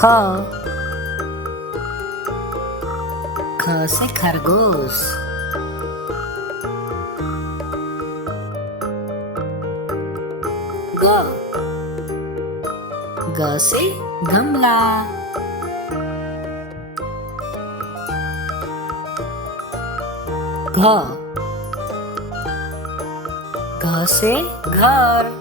ख से खरगोश। ग से गमला। घ से घर।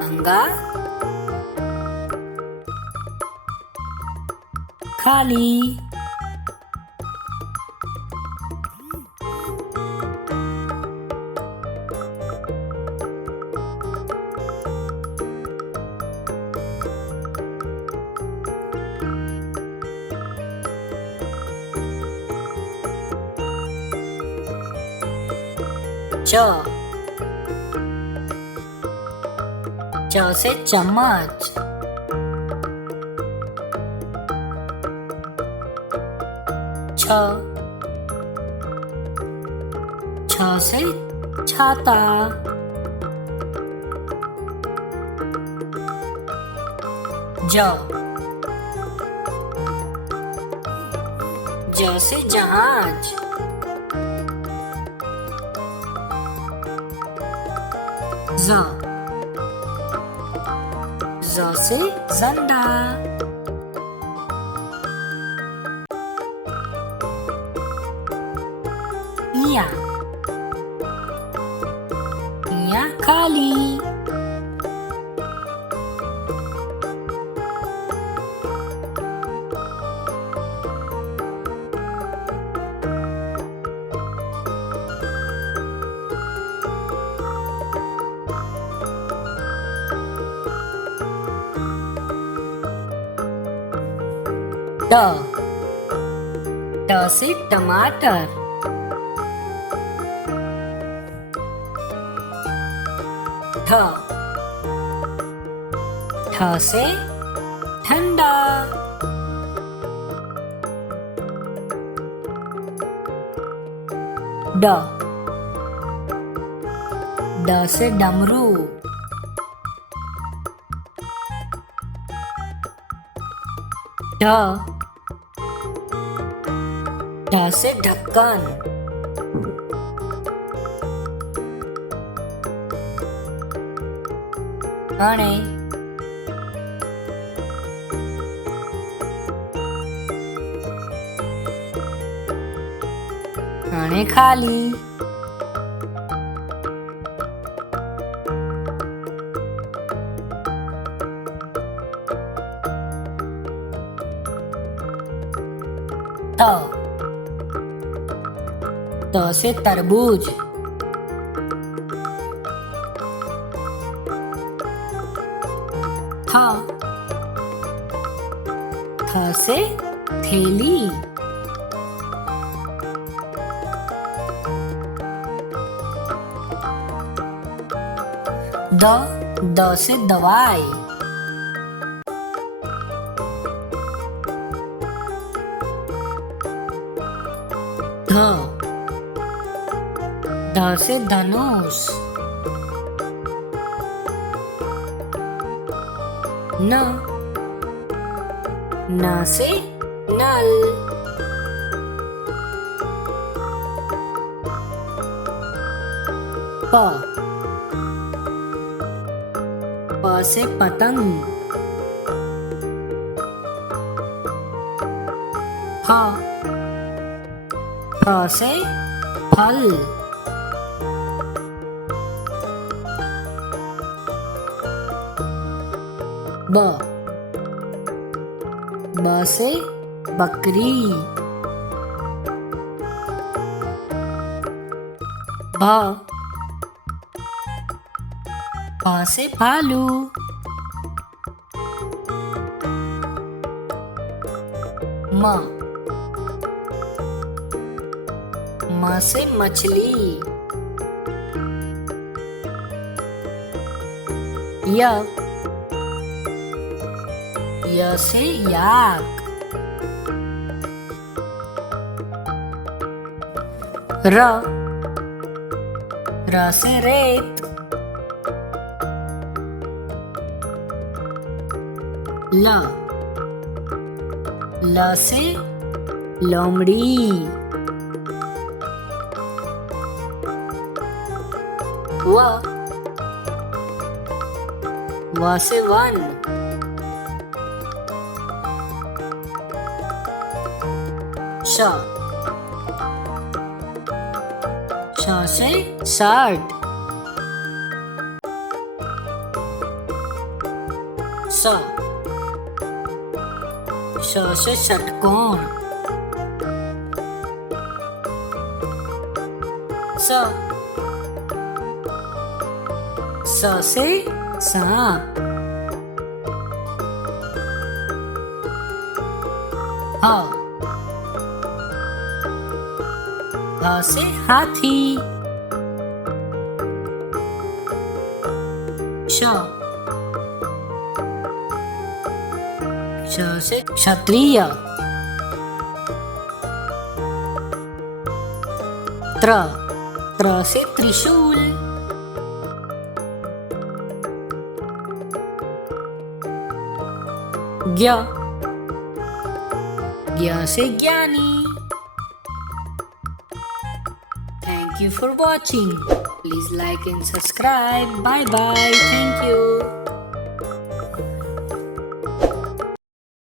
अंगा खाली। च से चम्मच। छ से छाता। ज से जहाज। ज से झंडा। इया खाली। ट से टमाटर। ठ से ठंडा। ड से डमरू। ढ से ढक्कन। अणे खाली। त से तरबूज। थ से थैली। द से दवाई। ध से धनुष। न से नल। प से पतंग। फ से फल। ब से बकरी। भ से भालू। म से मछली। य से याक। र से रेत। ल, ल से लोमड़ी। व, व से वन। श, श से शर्ट। स, श से षटकोण। स, स से सांप। ह, ह से हाथी। श, श से क्षत्रिय। त्र, त्र से त्रिशूल। ज्ञ, ज्ञ से ज्ञानी। Thank you for watching. Please like and subscribe. Bye bye. Thank you.